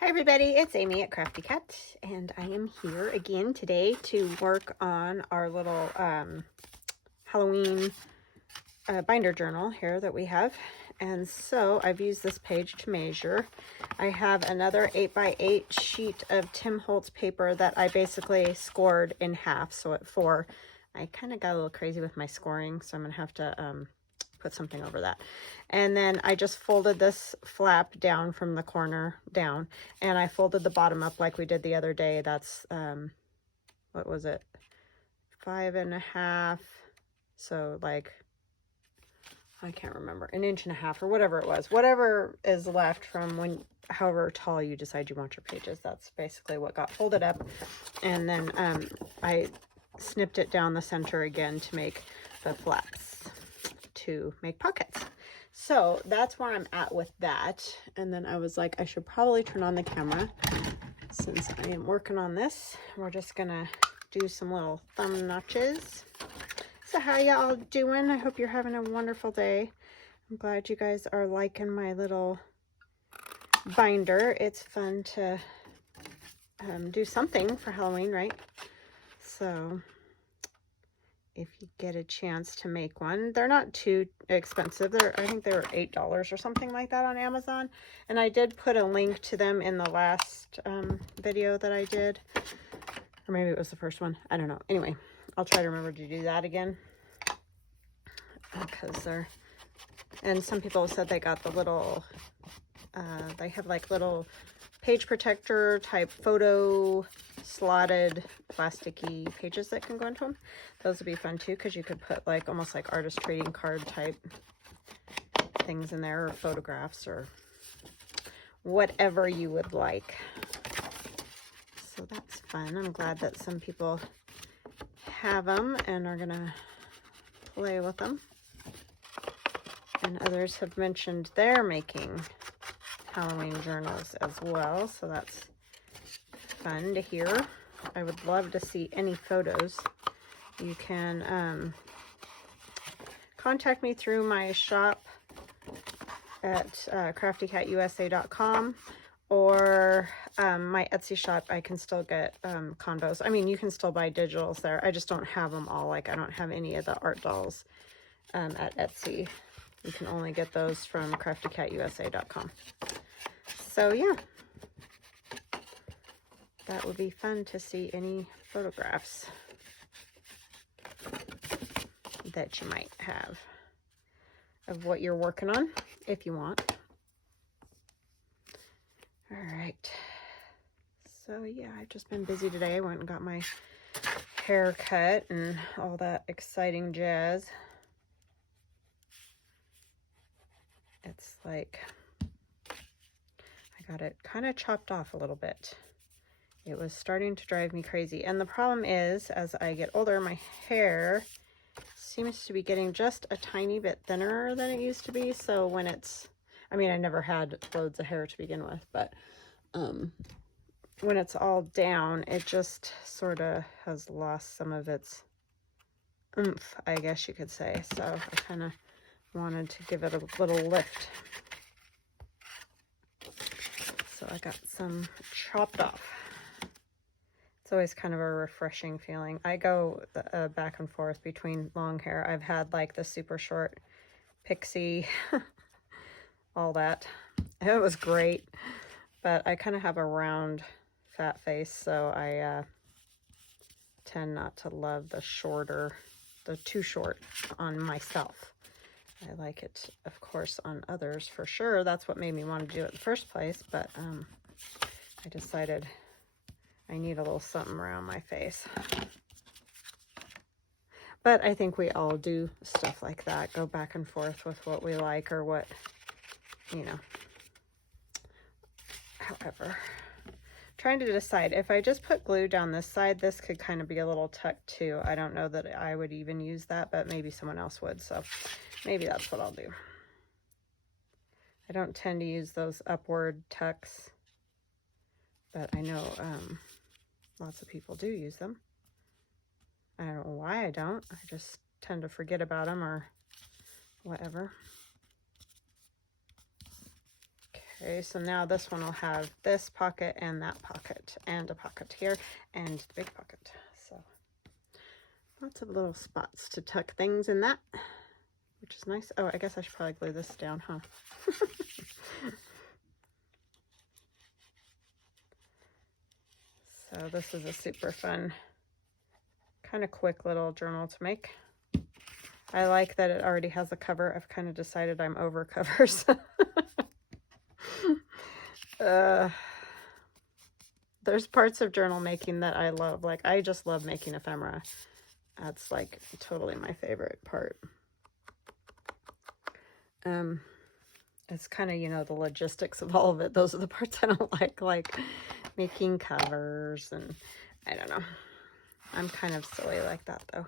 Hi everybody, it's Amy at Crafty Cat, and I am here again today to work on our little Halloween binder journal here that we have. And so I've used this page to measure. I have another 8x8 sheet of Tim Holtz paper that I basically scored in half. So at 4, I kind of got a little crazy with my scoring, so I'm going to have to put something over that. And then I just folded this flap down from the corner down, and I folded the bottom up like we did the other day. That's what was it, 5.5, so like, I can't remember, 1.5 inches or whatever it was, whatever is left from when, however tall you decide you want your pages. That's basically what got folded up. And then I snipped it down the center again to make the flaps to make pockets. So that's where I'm at with that. And then I was like, I should probably turn on the camera since I am working on this. We're just gonna do some little thumb notches. So how y'all doing? I hope you're having a wonderful day. I'm glad you guys are liking my little binder. It's fun to do something for Halloween, right? So if you get a chance to make one, they're not too expensive. I think they were $8 or something like that on Amazon. And I did put a link to them in the last video that I did, or maybe it was the first one. I don't know. Anyway, I'll try to remember to do that again, because they're, and some people said they got the little, they have like little page protector type photo slotted plasticky pages that can go into them. Those would be fun too, because you could put like almost like artist trading card type things in there, or photographs, or whatever you would like. So that's fun. I'm glad that some people have them and are gonna play with them. And others have mentioned they're making Halloween journals as well, so that's fun to hear. I would love to see any photos. You can contact me through my shop at craftycatusa.com, or my Etsy shop. I can still get convos. I mean, you can still buy digitals there. I just don't have them all. Like, I don't have any of the art dolls at Etsy. You can only get those from craftycatusa.com. So yeah, that would be fun to see any photographs that you might have of what you're working on, if you want. All right. So yeah, I've just been busy today. I went and got my hair cut and all that exciting jazz. It's like, I got it kind of chopped off a little bit. It was starting to drive me crazy. And the problem is, as I get older, my hair seems to be getting just a tiny bit thinner than it used to be. So when it's, I mean, I never had loads of hair to begin with, but when it's all down, it just sort of has lost some of its oomph, I guess you could say. So I kind of wanted to give it a little lift. So I got some chopped off. It's always kind of a refreshing feeling. I go back and forth between long hair. I've had like the super short pixie, all that. It was great, but I kind of have a round fat face, so I tend not to love the shorter, the too short on myself. I like it, of course, on others for sure. That's what made me want to do it in the first place, but I decided I need a little something around my face. But I think we all do stuff like that, go back and forth with what we like or what, you know. However, trying to decide, if I just put glue down this side, this could kind of be a little tucked too. I don't know that I would even use that, but maybe someone else would, so maybe that's what I'll do. I don't tend to use those upward tucks, but I know lots of people do use them. I don't know why I don't. I just tend to forget about them or whatever. Okay, so now this one will have this pocket and that pocket and a pocket here and the big pocket. So lots of little spots to tuck things in that, which is nice. Oh, I guess I should probably glue this down, huh? So this is a super fun, kind of quick little journal to make. I like that it already has a cover. I've kind of decided I'm over covers. There's parts of journal making that I love. Like, I just love making ephemera. That's like totally my favorite part. It's kind of, you know, the logistics of all of it. Those are the parts I don't like making covers, and I don't know. I'm kind of silly like that though.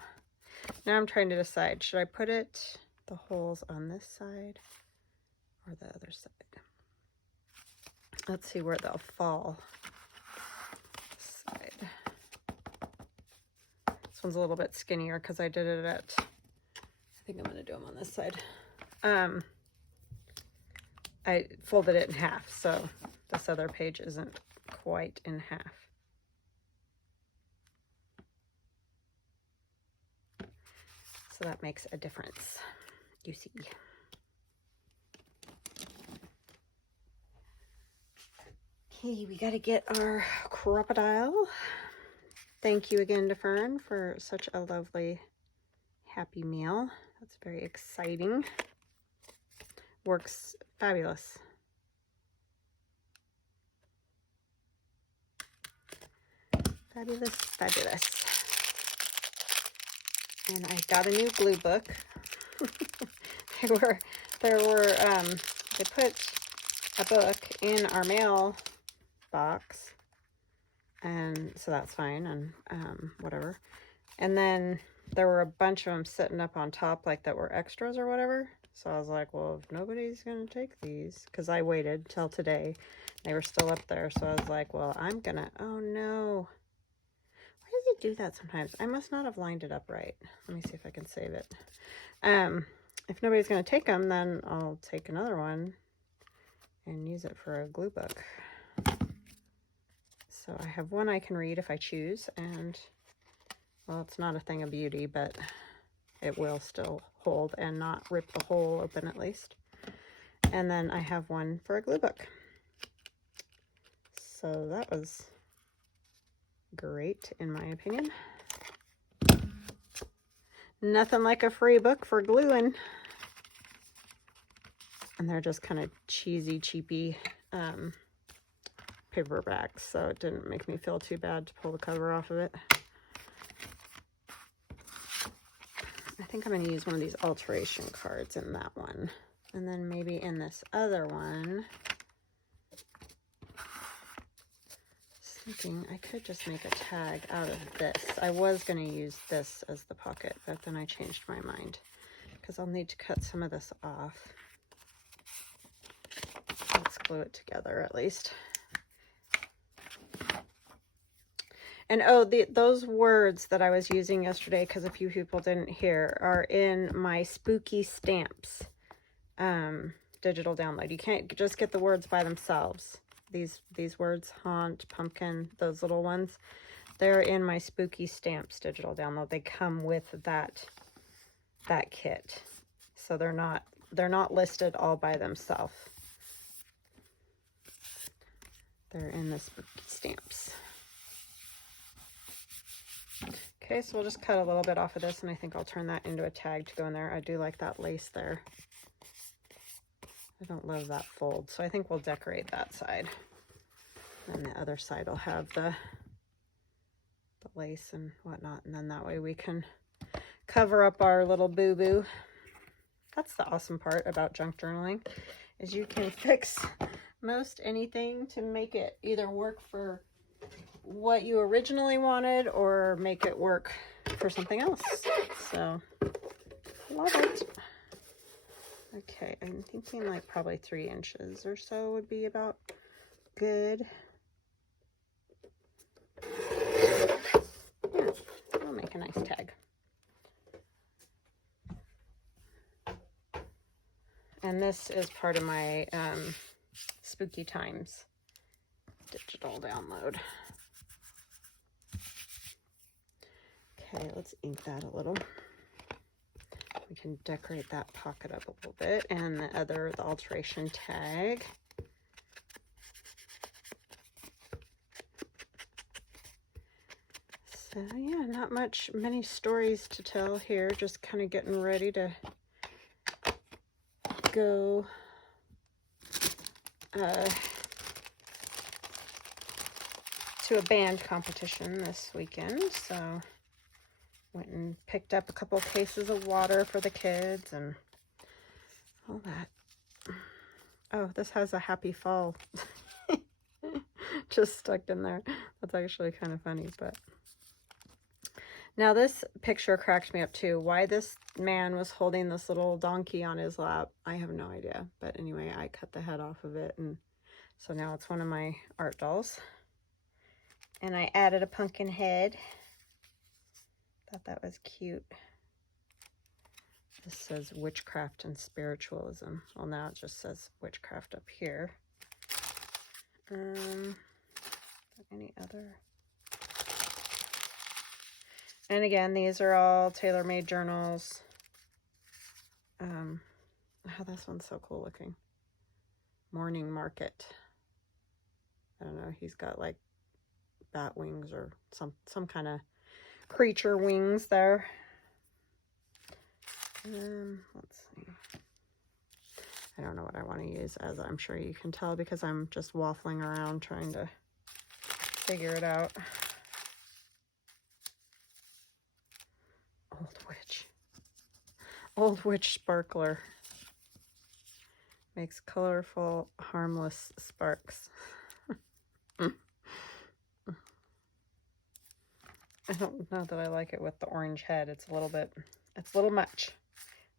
Now I'm trying to decide, should I put the holes on this side or the other side? Let's see where they'll fall. This side. This one's a little bit skinnier because I did it at, I think I'm going to do them on this side. I folded it in half, so this other page isn't quite in half. So that makes a difference, you see. Okay, we got to get our crocodile. Thank you again to Fern for such a lovely, happy meal. That's very exciting. Works fabulous. Fabulous, fabulous. And I got a new glue book. they put a book in our mail box, and so that's fine, and whatever. And then there were a bunch of them sitting up on top, like that were extras or whatever. So I was like, well, if nobody's gonna take these, because I waited till today, they were still up there. So I was like, well, I'm gonna, oh no. Why does it do that sometimes? I must not have lined it up right. Let me see if I can save it. If nobody's gonna take them, then I'll take another one and use it for a glue book. So I have one I can read if I choose, and well, it's not a thing of beauty, but it will still hold and not rip the hole open at least. And then I have one for a glue book. So that was great in my opinion. Nothing like a free book for gluing. And they're just kind of cheesy, cheapy paperbacks, so it didn't make me feel too bad to pull the cover off of it. I think I'm going to use one of these alteration cards in that one. And then maybe in this other one, thinking I could just make a tag out of this. I was going to use this as the pocket, but then I changed my mind because I'll need to cut some of this off. Let's glue it together at least. And oh, those words that I was using yesterday, because a few people didn't hear, are in my Spooky Stamps digital download. You can't just get the words by themselves. These words, haunt, pumpkin, those little ones, they're in my Spooky Stamps digital download. They come with that kit. So they're not listed all by themselves. They're in the Spooky Stamps. Okay, so we'll just cut a little bit off of this, and I think I'll turn that into a tag to go in there. I do like that lace there. I don't love that fold, so I think we'll decorate that side. And the other side will have the lace and whatnot, and then that way we can cover up our little boo-boo. That's the awesome part about junk journaling, is you can fix most anything to make it either work for what you originally wanted or make it work for something else. So, love it. Okay, I'm thinking like probably 3 inches or so would be about good. Yeah, I'll make a nice tag. And this is part of my Spooky Times digital download. Okay, let's ink that a little. We can decorate that pocket up a little bit, and the alteration tag. So yeah, not many stories to tell here, just kind of getting ready to go to a band competition this weekend, so went and picked up a couple cases of water for the kids and all that. Oh, this has a happy fall just stuck in there. That's actually kind of funny, but now this picture cracked me up too. Why this man was holding this little donkey on his lap, I have no idea. But anyway, I cut the head off of it, and so now it's one of my art dolls. And I added a pumpkin head. Thought that was cute. This says witchcraft and spiritualism. Well, now it just says witchcraft up here. Any other? And again, these are all tailor-made journals. Oh, this one's so cool looking. Morning Market. I don't know, he's got like bat wings or some kind of creature wings there. Let's see. I don't know what I want to use, as I'm sure you can tell, because I'm just waffling around trying to figure it out. Old Witch Sparkler. Makes colorful, harmless sparks. I don't know that I like it with the orange head. It's a little much.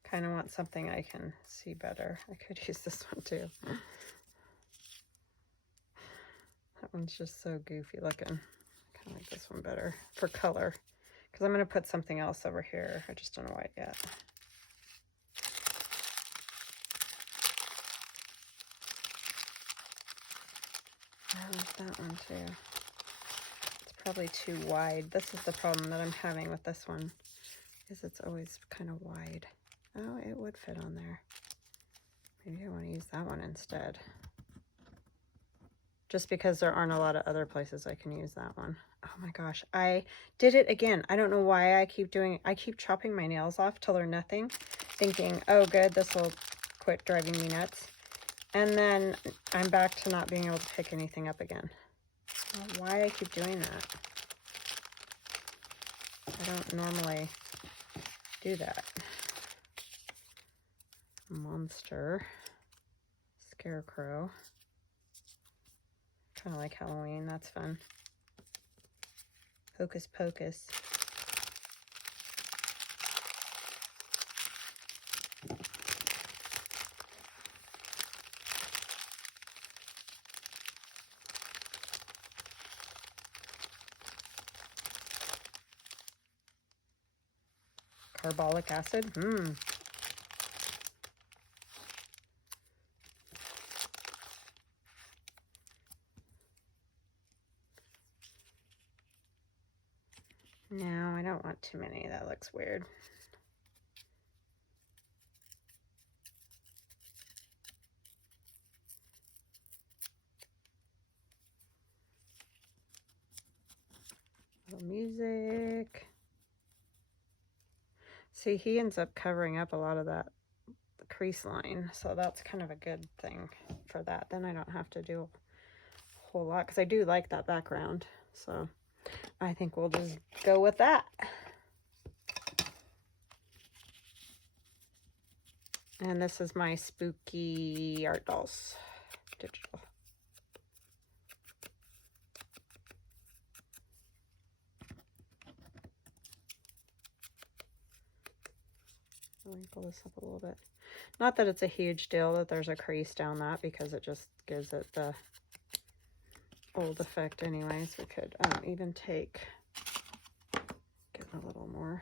Kind of want something I can see better. I could use this one too. That one's just so goofy looking. I kind of like this one better for color, because I'm going to put something else over here. I just don't know why yet. I like that one too. It's probably too wide. This is the problem that I'm having with this one, is it's always kind of wide. Oh, it would fit on there. Maybe I want to use that one instead. Just because there aren't a lot of other places I can use that one. Oh my gosh, I did it again. I don't know why I keep chopping my nails off till they're nothing, thinking, oh good, this will quit driving me nuts. And then I'm back to not being able to pick anything up again. I don't know why I keep doing that. I don't normally do that. Monster. Scarecrow. Kind of like Halloween. That's fun. Hocus Pocus. Carbolic acid. No, I don't want too many. That looks weird. Little music. See, he ends up covering up a lot of that crease line, so that's kind of a good thing for that. Then I don't have to do a whole lot, because I do like that background, so I think we'll just go with that. And this is my spooky art dolls digital. Wrinkle this up a little bit. Not that it's a huge deal that there's a crease down that, because it just gives it the old effect anyways. We could even get a little more.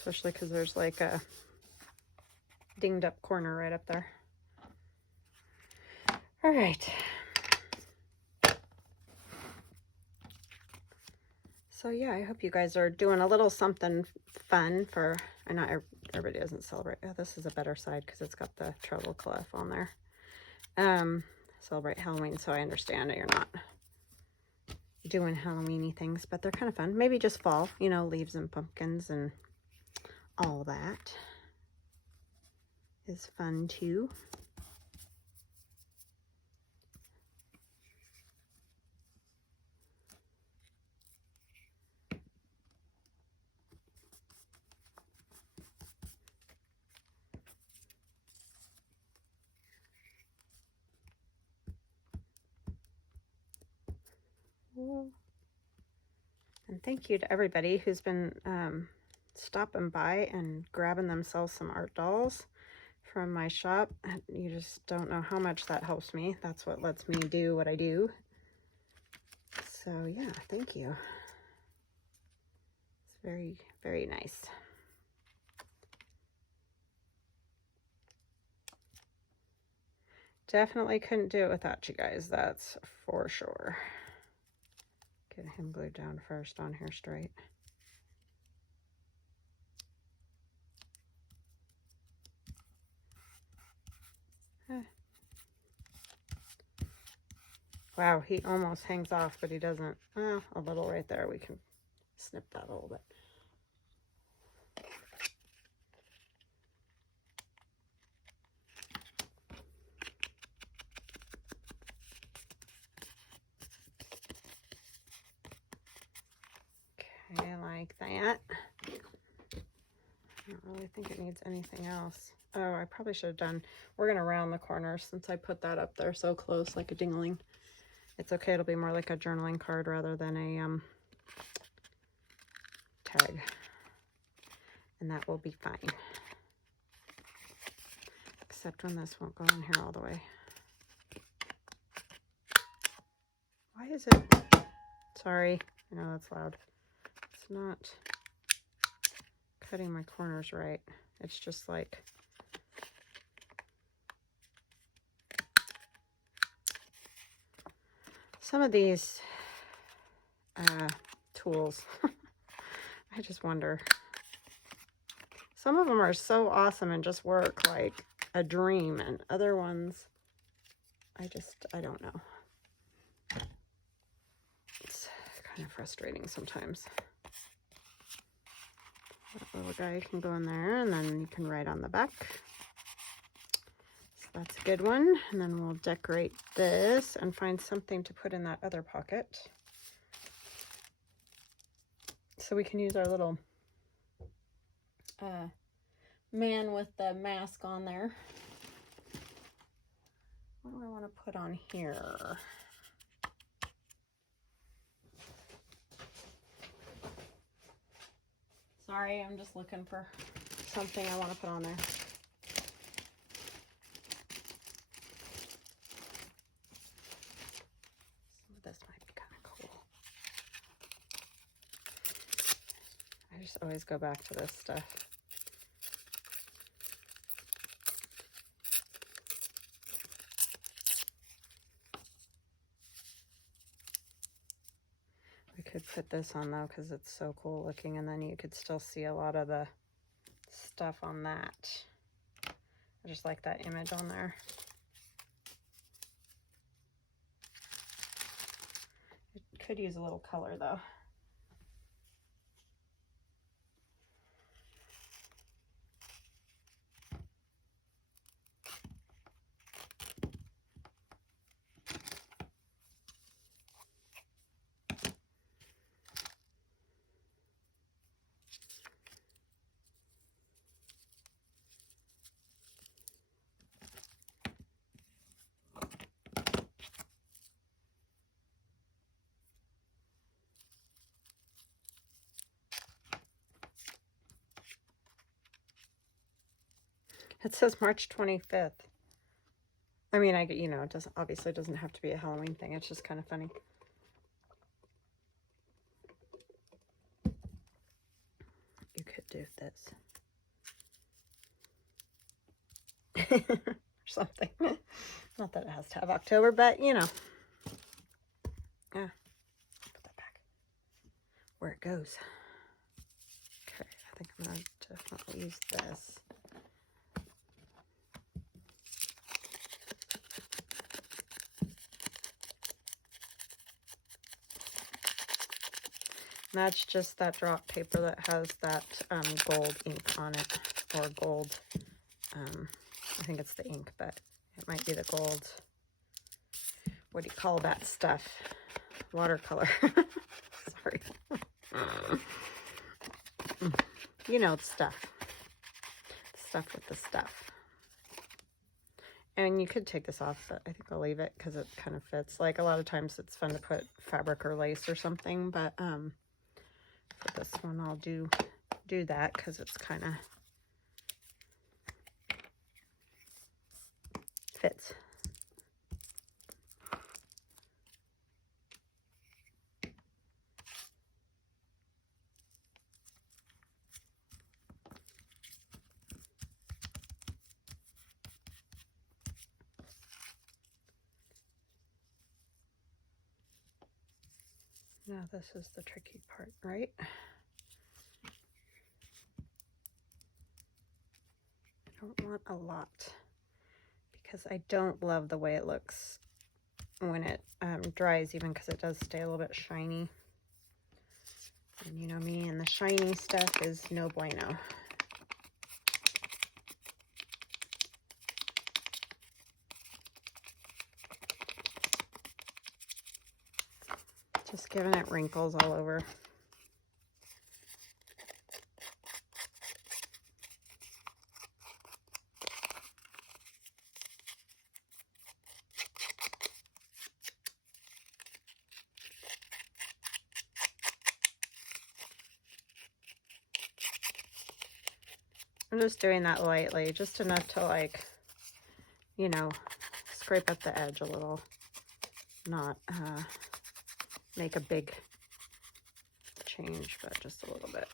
especially because there's like a dinged up corner right up there. All right. So yeah, I hope you guys are doing a little something fun for, and not everybody doesn't celebrate. Oh, this is a better side because it's got the treble clef on there. Celebrate Halloween, so I understand that you're not doing Halloween-y things, but they're kind of fun. Maybe just fall, you know, leaves and pumpkins and all that is fun too. And thank you to everybody who's been stopping by and grabbing themselves some art dolls from my shop. You just don't know how much that helps me. That's what lets me do what I do. So yeah, thank you. It's very, very nice. Definitely couldn't do it without you guys, that's for sure. Get him glued down first on here straight. Wow, he almost hangs off, but he doesn't. Well, a little right there. We can snip that a little bit. Okay, like that. I don't really think it needs anything else. Oh, I probably should have done, we're going to round the corners since I put that up there so close like a dingling. It's okay, it'll be more like a journaling card rather than a tag. And that will be fine. Except when this won't go in here all the way. Why is it? Sorry, I know that's loud. It's not cutting my corners right. It's just like, some of these tools, I just wonder. Some of them are so awesome and just work like a dream, and other ones, I don't know. It's kind of frustrating sometimes. That little guy can go in there, and then you can write on the back. So that's a good one. And then we'll decorate this and find something to put in that other pocket. So we can use our little man with the mask on there. What do I want to put on here? Sorry, I'm just looking for something I want to put on there. This might be kind of cool. I just always go back to this stuff. We could put this on though because it's so cool looking, and then you could still see a lot of the stuff on that. I just like that image on there. It could use a little color though. It says March 25th. I mean, you know, it obviously doesn't have to be a Halloween thing. It's just kind of funny. You could do this. Or something. Not that it has to have October, but you know. Yeah. Put that back where it goes. Okay, I think I'm going to definitely use this. That's just that drop paper that has that gold ink on it, or gold, I think it's the ink, but it might be the gold, what do you call that stuff? Watercolor. Sorry. You know, the stuff with the stuff. And you could take this off, but I think I'll leave it because it kind of fits. Like, a lot of times it's fun to put fabric or lace or something, but for this one I'll do that because it's kind of fits. Now this is the tricky part, right? I don't want a lot because I don't love the way it looks when it dries, even because it does stay a little bit shiny. And you know me, and the shiny stuff is no bueno. Just giving it wrinkles all over. I'm just doing that lightly, just enough to, like, you know, scrape up the edge a little, not make a big change, but just a little bit.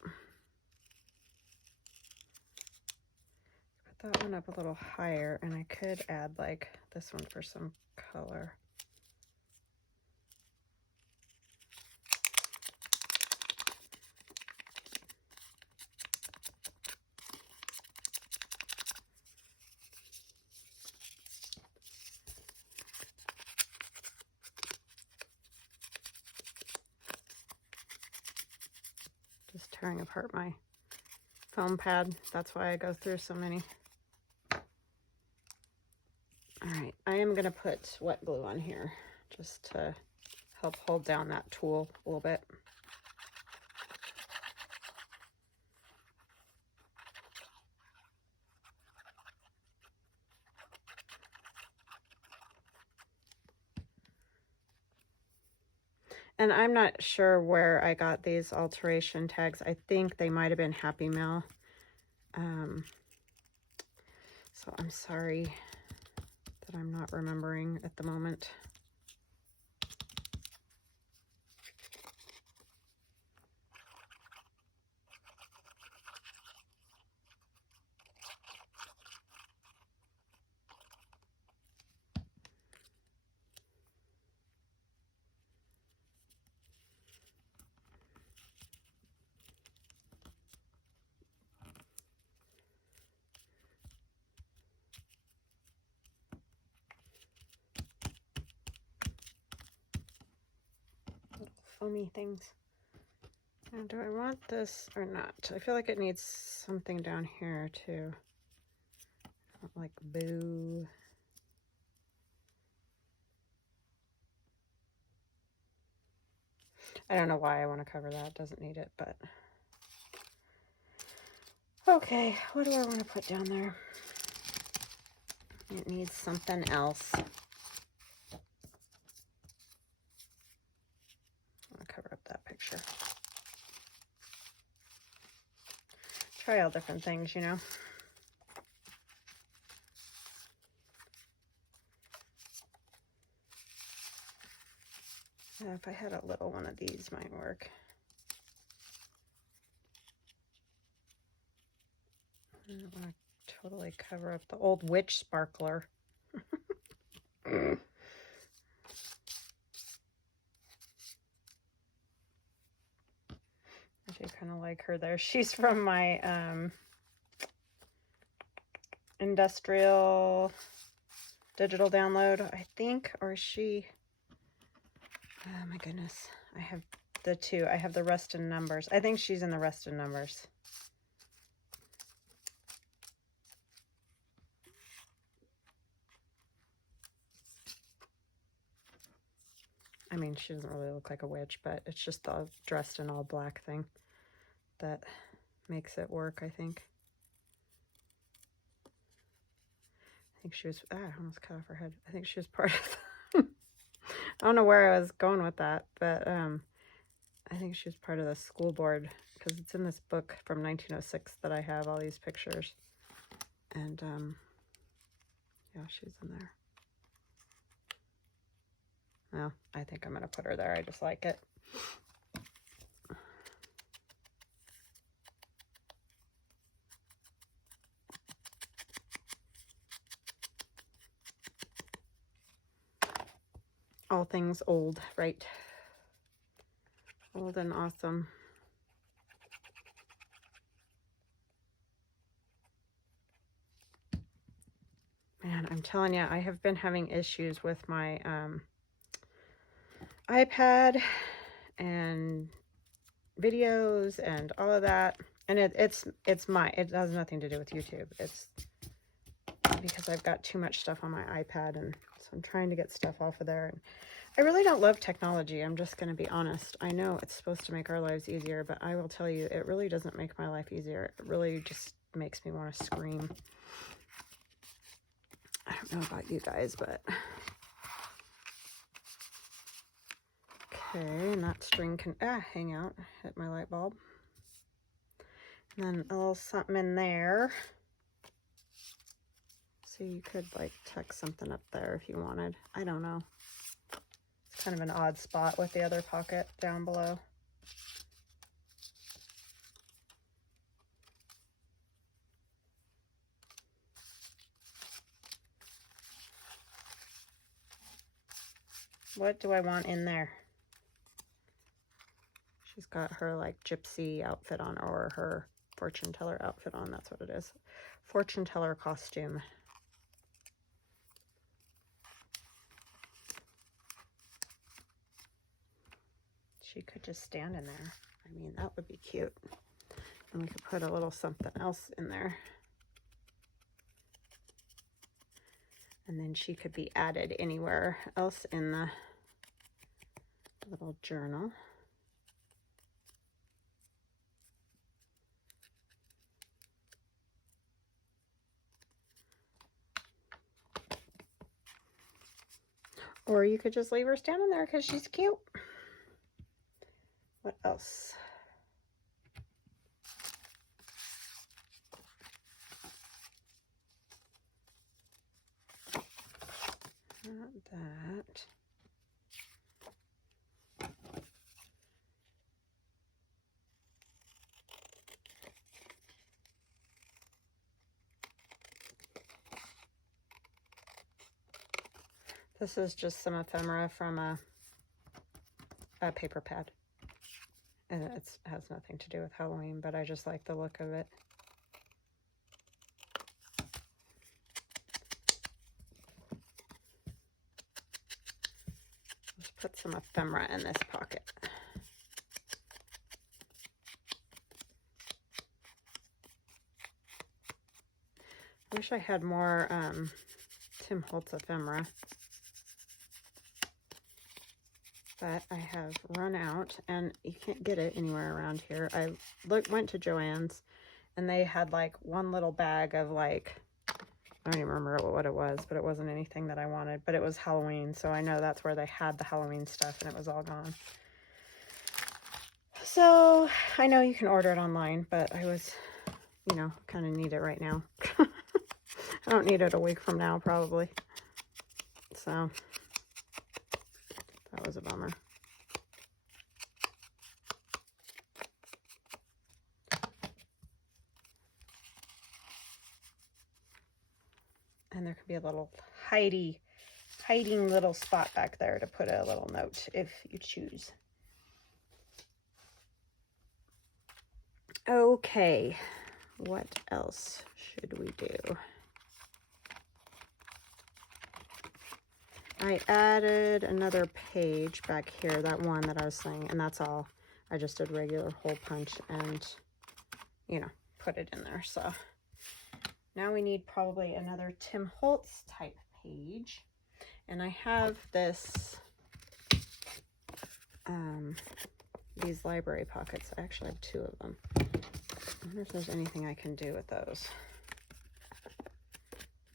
Put that one up a little higher, and I could add like this one for some color. Just tearing apart my foam pad. That's why I go through so many. All right, I am going to put wet glue on here just to help hold down that tool a little bit. And I'm not sure where I got these alteration tags. I think they might have been Happy Mail. So I'm sorry that I'm not remembering at the moment. Foamy things. Now, do I want this or not? I feel like it needs something down here too. Like boo. I don't know why I want to cover that. Doesn't need it, but okay. What do I want to put down there? It needs something else. I want to cover up that picture. Try all different things, you know. If I had a little one of these, might work. I don't want to totally cover up the old witch sparkler. I do kind of like her there. She's from my industrial digital download, I think, or is she? Oh my goodness. I have the two. I have the Rust in Numbers. I think she's in the Rust in Numbers. I mean, she doesn't really look like a witch, but it's just the dressed in all black thing that makes it work, I think. I think she was, I almost cut off her head. I think she was part of, I don't know where I was going with that, but I think she was part of the school board, because it's in this book from 1906 that I have all these pictures. And yeah, she's in there. Well, I think I'm going to put her there. I just like it. All things old, right? Old and awesome. Man, I'm telling you, I have been having issues with my iPad and videos and all of that. And it has nothing to do with YouTube. It's because I've got too much stuff on my iPad, and so I'm trying to get stuff off of there. And I really don't love technology. I'm just going to be honest. I know it's supposed to make our lives easier, but I will tell you, it really doesn't make my life easier. It really just makes me want to scream. I don't know about you guys, but okay, and that string can hang out, hit my light bulb. And then a little something in there. So you could like tuck something up there if you wanted. I don't know. It's kind of an odd spot with the other pocket down below. What do I want in there? She's got her like gypsy outfit on, or her fortune teller outfit on. That's what it is. Fortune teller costume. She could just stand in there. I mean, that would be cute. And we could put a little something else in there. And then she could be added anywhere else in the little journal. Or you could just leave her standing there because she's cute. What else? Not that. This is just some ephemera from a paper pad. And it has nothing to do with Halloween, but I just like the look of it. Let's put some ephemera in this pocket. I wish I had more Tim Holtz ephemera. But I have run out, and you can't get it anywhere around here. I went to Joann's, and they had like one little bag of like, I don't even remember what it was, but it wasn't anything that I wanted. But it was Halloween, so I know that's where they had the Halloween stuff, and it was all gone. So I know you can order it online, but I was, you know, kind of need it right now. I don't need it a week from now, probably. So that was a bummer. And there could be a little hiding little spot back there to put a little note if you choose. Okay, what else should we do? I added another page back here, that one that I was saying, and that's all. I just did regular hole punch and, you know, put it in there. So now we need probably another Tim Holtz type page. And I have this, these library pockets. I actually have 2 of them. I wonder if there's anything I can do with those.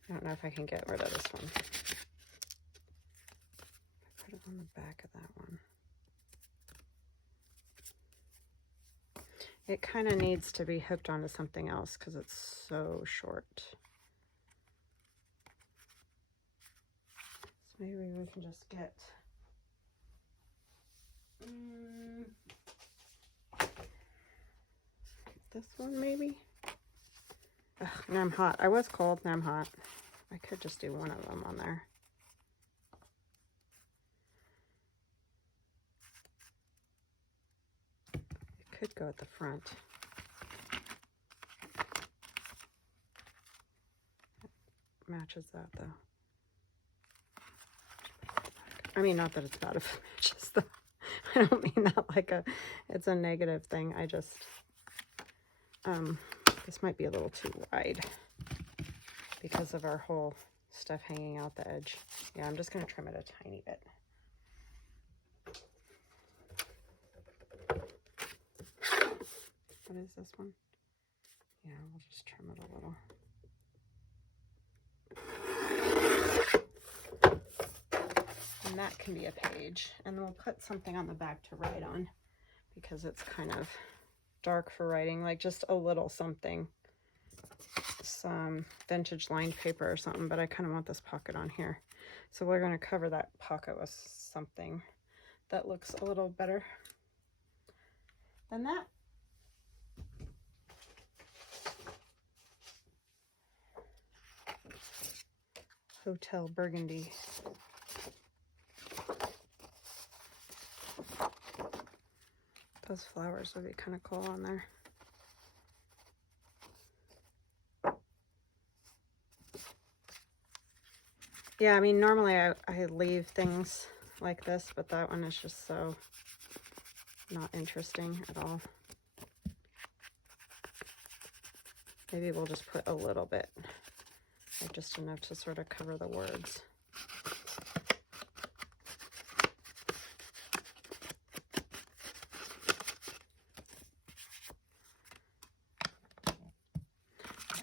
I don't know if I can get rid of this one. Put it on the back of that one. It kind of needs to be hooked onto something else because it's so short. So maybe we can just get this one maybe. Ugh, now I'm hot. I was cold, now I'm hot. I could just do one of them on there. It could go at the front. It matches that though. I mean, not that it's bad if it matches though. I don't mean that like it's a negative thing. I just, this might be a little too wide because of our whole stuff hanging out the edge. Yeah, I'm just going to trim it a tiny bit. What is this one? Yeah, we'll just trim it a little. And that can be a page. And then we'll put something on the back to write on because it's kind of dark for writing, like just a little something. Some vintage lined paper or something, but I kind of want this pocket on here. So we're going to cover that pocket with something that looks a little better than that. Hotel Burgundy. Those flowers would be kind of cool on there. Yeah, I mean, normally I leave things like this, but that one is just so not interesting at all. Maybe we'll just put a little bit, like just enough to sort of cover the words.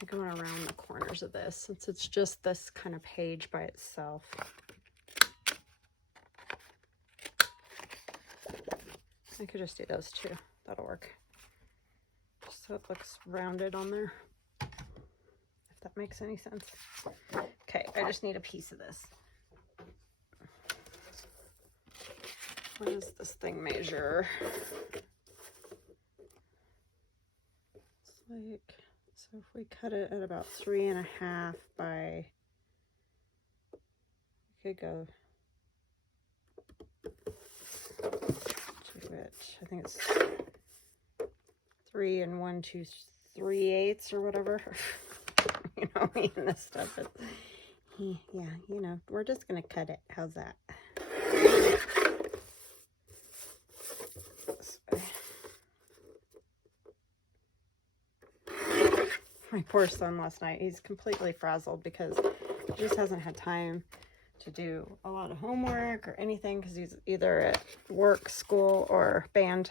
Going around the corners of this since it's just this kind of page by itself. I could just do those 2. That'll work. Just so it looks rounded on there. If that makes any sense. Okay, I just need a piece of this. What does this thing measure? It's like, so if we cut it at about 3.5 by, we could go to it. I think it's 3 1/2 or whatever. You know me and this stuff. Yeah, you know, we're just gonna cut it. How's that? My poor son last night, he's completely frazzled because he just hasn't had time to do a lot of homework or anything because he's either at work, school, or band.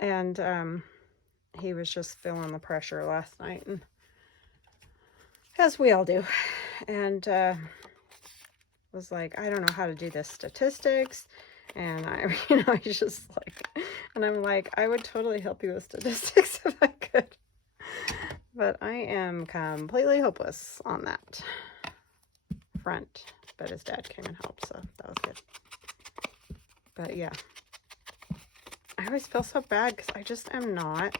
And he was just feeling the pressure last night, and as we all do, and was like, I don't know how to do this statistics. And I, you know, he's just like, and I'm like, I would totally help you with statistics if I could. But I am completely hopeless on that front. But his dad came and helped, so that was good. But yeah, I always feel so bad because I just am not.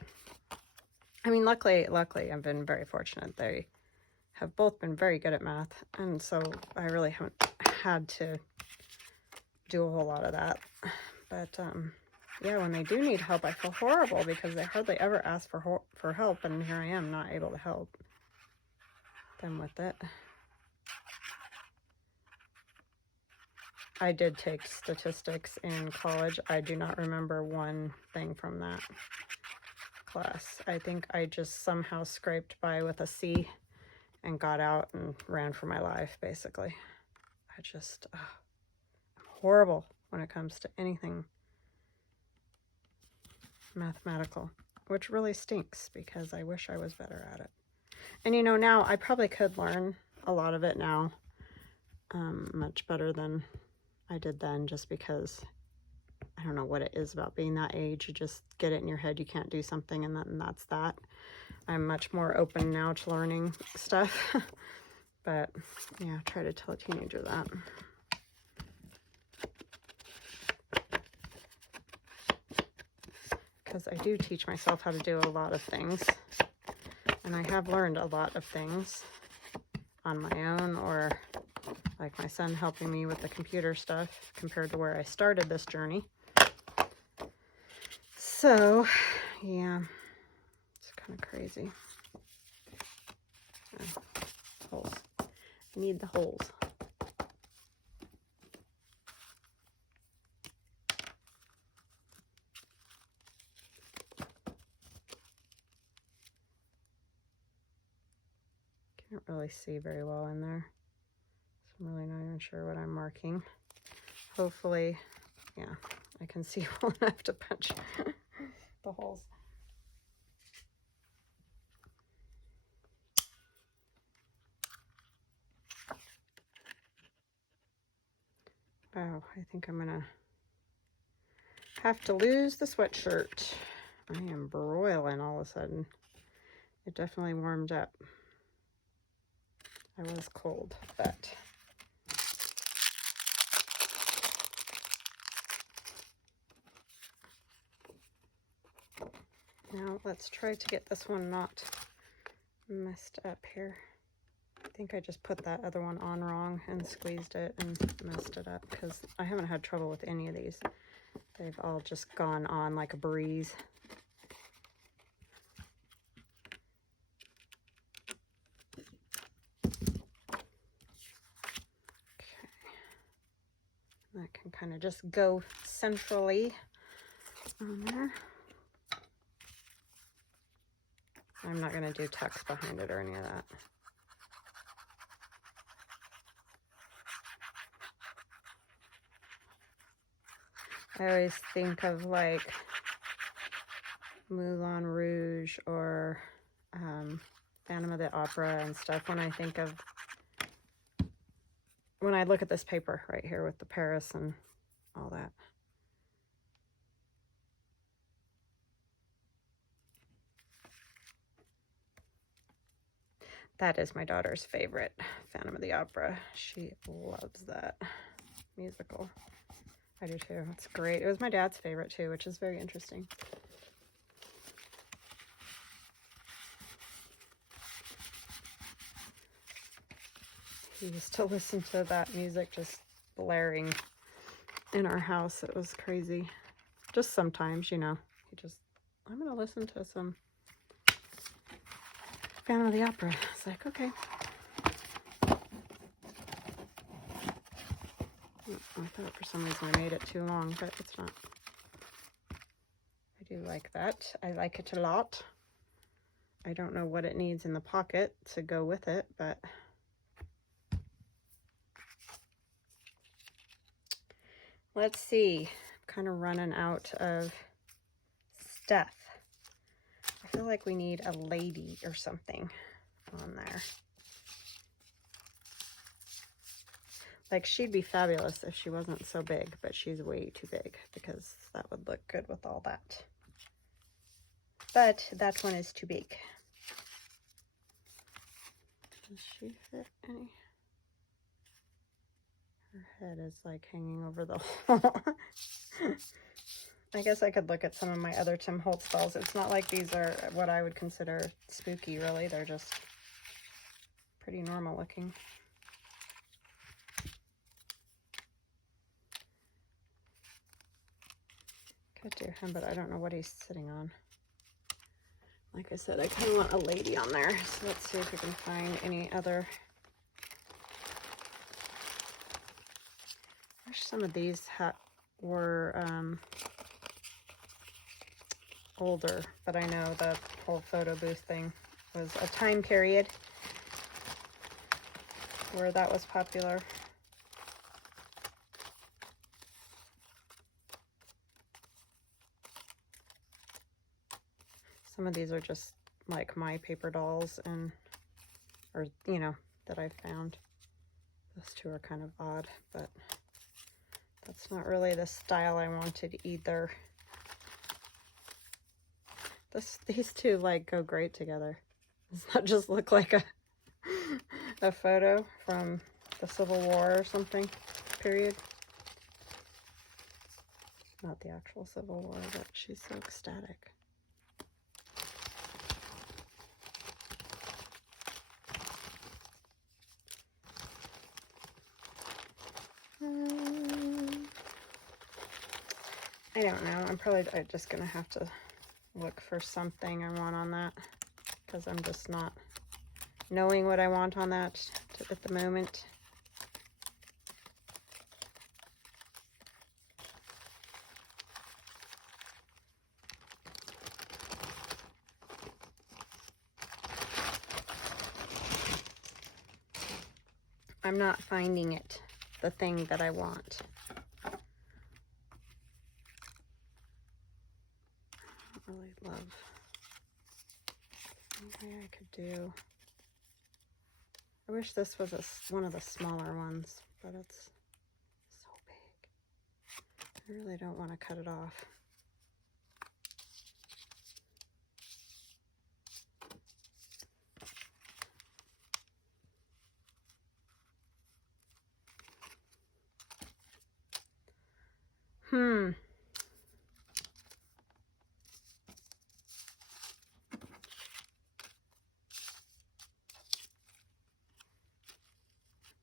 I mean, luckily, I've been very fortunate. They have both been very good at math, and so I really haven't had to do a whole lot of that. But yeah, when they do need help, I feel horrible because they hardly ever ask for help, and here I am not able to help them with it. I did take statistics in college. I do not remember one thing from that class. I think I just somehow scraped by with a C and got out and ran for my life, basically. I just, I'm horrible when it comes to anything mathematical, which really stinks because I wish I was better at it. And you know, now I probably could learn a lot of it now, much better than I did then, just because I don't know what it is about being that age. You just get it in your head you can't do something, and then that's that. I'm much more open now to learning stuff. But yeah, try to tell a teenager that. Because I do teach myself how to do a lot of things, and I have learned a lot of things on my own, or like my son helping me with the computer stuff compared to where I started this journey. So yeah, it's kind of crazy. Holes. I need the holes. Can't really see very well in there, so I'm really not even sure what I'm marking. Hopefully, yeah, I can see well enough to punch the holes. Oh, I think I'm gonna have to lose the sweatshirt. I am broiling all of a sudden. It definitely warmed up. I was cold, but now let's try to get this one not messed up here. I think I just put that other one on wrong and squeezed it and messed it up, because I haven't had trouble with any of these. They've all just gone on like a breeze. Okay. That can kind of just go centrally on there. I'm not going to do tucks behind it or any of that. I always think of like Moulin Rouge or Phantom of the Opera and stuff when I think of, when I look at this paper right here with the Paris and all that. That is my daughter's favorite, Phantom of the Opera. She loves that musical. I do too. It's great. It was my dad's favorite too, which is very interesting. He used to listen to that music just blaring in our house. It was crazy. Just sometimes, you know, he just, I'm going to listen to some Phantom of the Opera. It's like, okay. I thought for some reason I made it too long, but it's not. I do like that. I like it a lot. I don't know what it needs in the pocket to go with it, but let's see. I'm kind of running out of stuff. I feel like we need a lady or something on there. Like, she'd be fabulous if she wasn't so big, but she's way too big because that would look good with all that. But that one is too big. Does she fit any? Her head is like hanging over the hole. I guess I could look at some of my other Tim Holtz dolls. It's not like these are what I would consider spooky, really. They're just pretty normal looking. Could do him, but I don't know what he's sitting on. Like I said, I kind of want a lady on there. So let's see if we can find any other. I wish some of these were older, but I know the whole photo booth thing was a time period where that was popular. Some of these are just like my paper dolls or you know, that I found. Those two are kind of odd, but that's not really the style I wanted either. These two like go great together. Does that just look like a photo from the Civil War or something, period? Not the actual Civil War, but she's so ecstatic. I don't know. I'm probably just going to have to look for something I want on that, because I'm just not knowing what I want on that at the moment. I'm not finding it, the thing that I want. I don't really love. Maybe I could do. I wish this was one of the smaller ones, but it's so big. I really don't want to cut it off.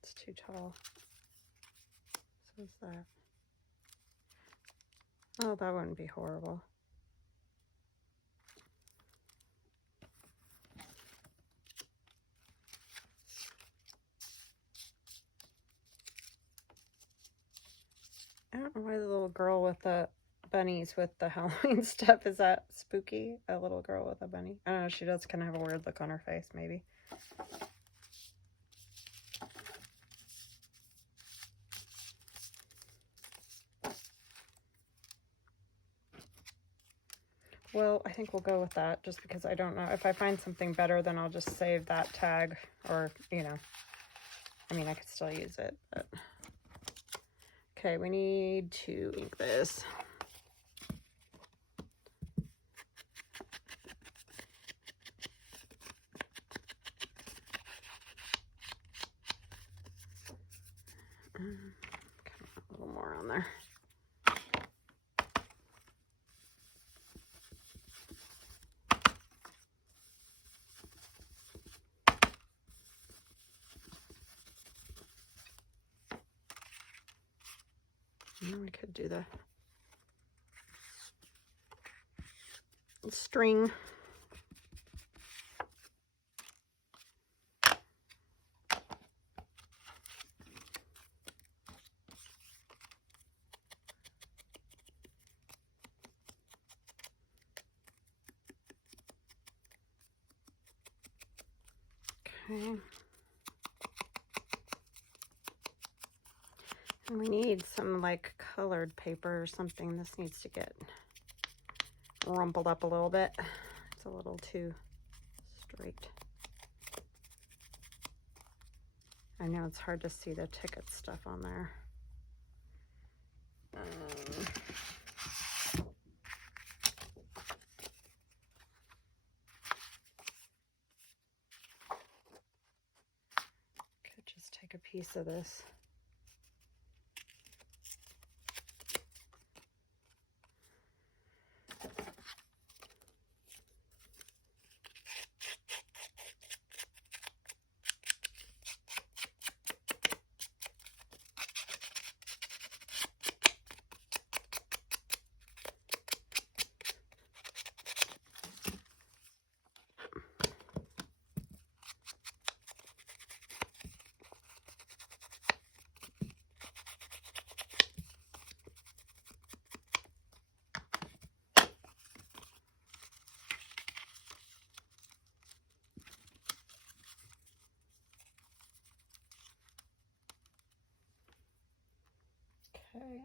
It's too tall. So is that. Oh, that wouldn't be horrible. I don't know why the little girl with the bunnies with the Halloween stuff, is that spooky? A little girl with a bunny? I don't know, she does kind of have a weird look on her face, maybe. Well, I think we'll go with that, just because I don't know. If I find something better, then I'll just save that tag, or, you know, I mean, I could still use it, but. Okay, we need to ink this. A little more on there. We could do the string. Okay. And we need some like colored paper or something. This needs to get rumpled up a little bit. It's a little too straight. I know it's hard to see the ticket stuff on there. Could just take a piece of this.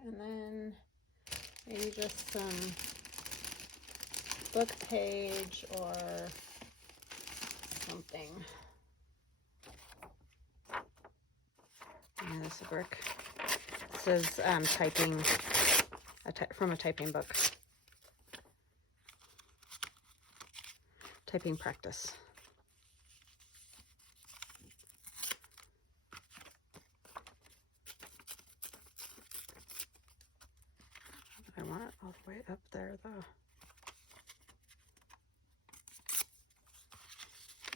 And then maybe just some book page or something. Yeah, this will work. This is typing, from a typing book. Typing practice. I want it all the way up there though.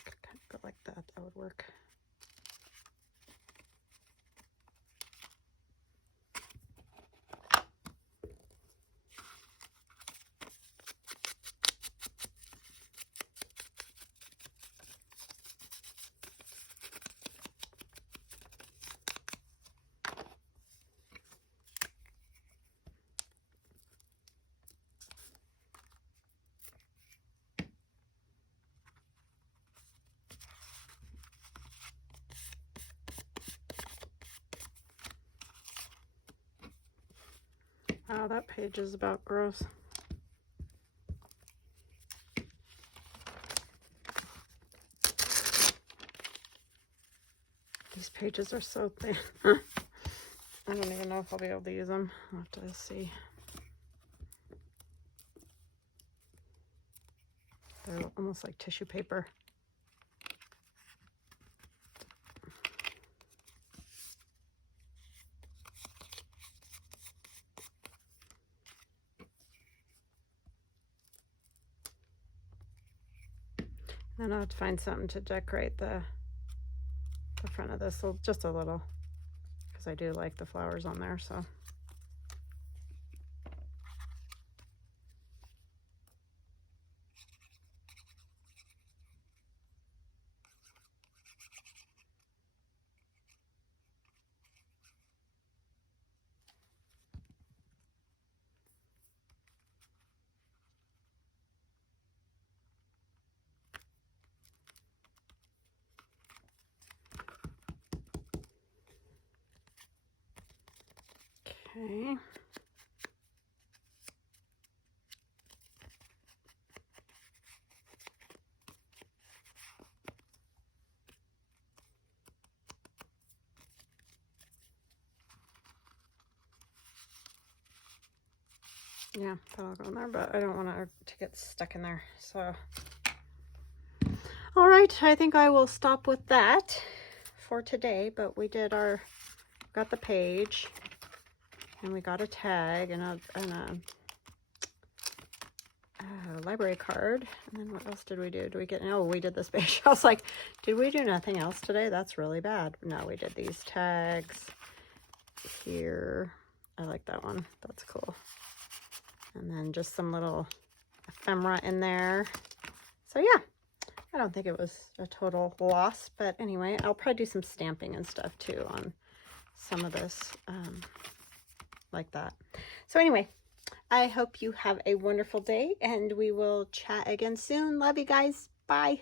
Could kind of go like that. That would work. Wow, that page is about gross. These pages are so thin. I don't even know if I'll be able to use them. I'll have to see. They're almost like tissue paper. Then I'll have to find something to decorate the front of this, so just a little, because I do like the flowers on there. So okay. Yeah, that'll go in there, but I don't want it to get stuck in there. So, all right, I think I will stop with that for today. But we did got the page, and we got a tag and a library card. And then what else did we do? Did we get? No, we did this page. I was like, did we do nothing else today? That's really bad. No, we did these tags here. I like that one. That's cool. And then just some little ephemera in there. So yeah, I don't think it was a total loss, but anyway, I'll probably do some stamping and stuff too on some of this, like that. So anyway, I hope you have a wonderful day, and we will chat again soon. Love you guys. Bye.